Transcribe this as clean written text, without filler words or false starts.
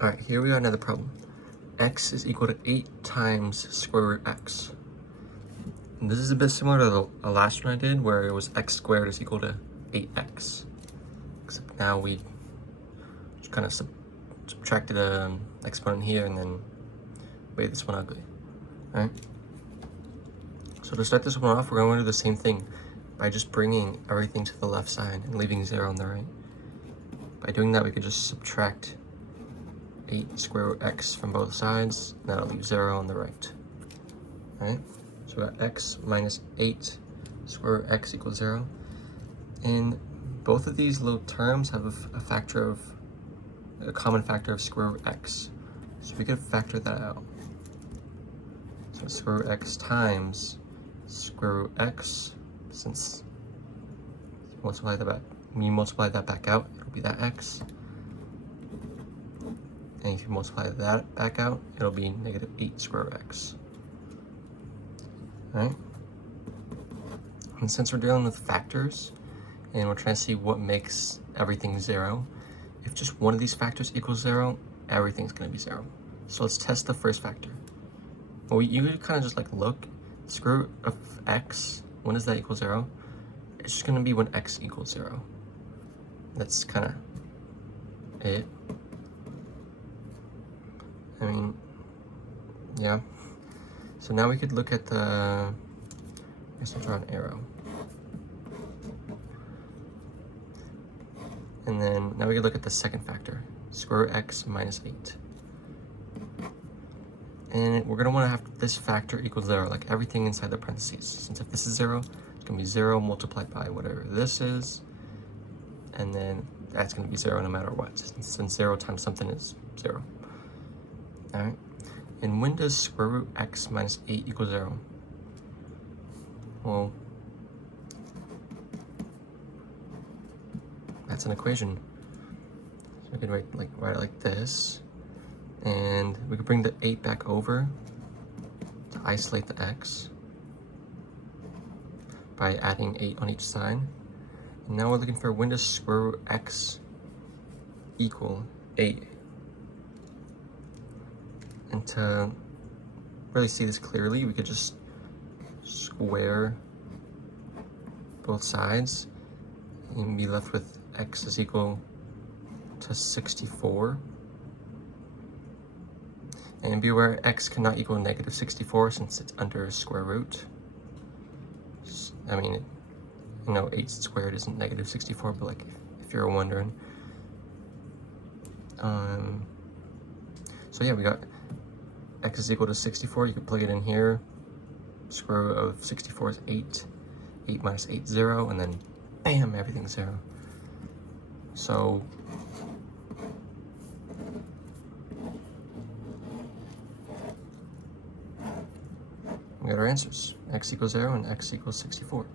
Alright, here we got another problem. X is equal to 8 times square root x. And this is a bit similar to the last one I did, where it was x squared is equal to 8x. Except now we just kind of subtracted an exponent here and then made this one ugly. Alright? So to start this one off, we're going to do the same thing by just bringing everything to the left side and leaving 0 on the right. By doing that, we could just subtract 8 square root x from both sides, and that'll leave 0 on the right. Alright? So we got x minus 8 square root x equals 0. And both of these little terms have a common factor of square root x. So we could factor that out. So square root x times square root x, since you multiply that back out, it'll be that x. And if you multiply that back out, it'll be negative 8 square root x. Alright? And since we're dealing with factors, and we're trying to see what makes everything 0, if just one of these factors equals 0, everything's going to be 0. So let's test the first factor. Well, you could kind of just like look, square root of x, when does that equal 0? It's just going to be when x equals 0. That's kind of it. I mean, yeah. So now we could look at I guess I'll draw an arrow. And then now we can look at the second factor, square root x minus 8. And we're going to want to have this factor equal 0, like everything inside the parentheses. Since if this is 0, it's going to be 0 multiplied by whatever this is. And then that's going to be 0 no matter what, since 0 times something is 0. Alright? And when does square root x minus 8 equal 0? Well, that's an equation. So we could write it like this. And we could bring the 8 back over to isolate the x by adding 8 on each side. And now we're looking for when does square root x equal 8? And to really see this clearly, we could just square both sides and be left with x is equal to 64. And be aware x cannot equal negative 64 since it's under square root. I mean, 8 squared isn't negative 64, but like if you're wondering. So yeah, we got x is equal to 64. You can plug it in here. Square root of 64 is 8. 8 minus 8 is 0, and then bam, everything's 0. So we got our answers. X equals 0 and x equals 64.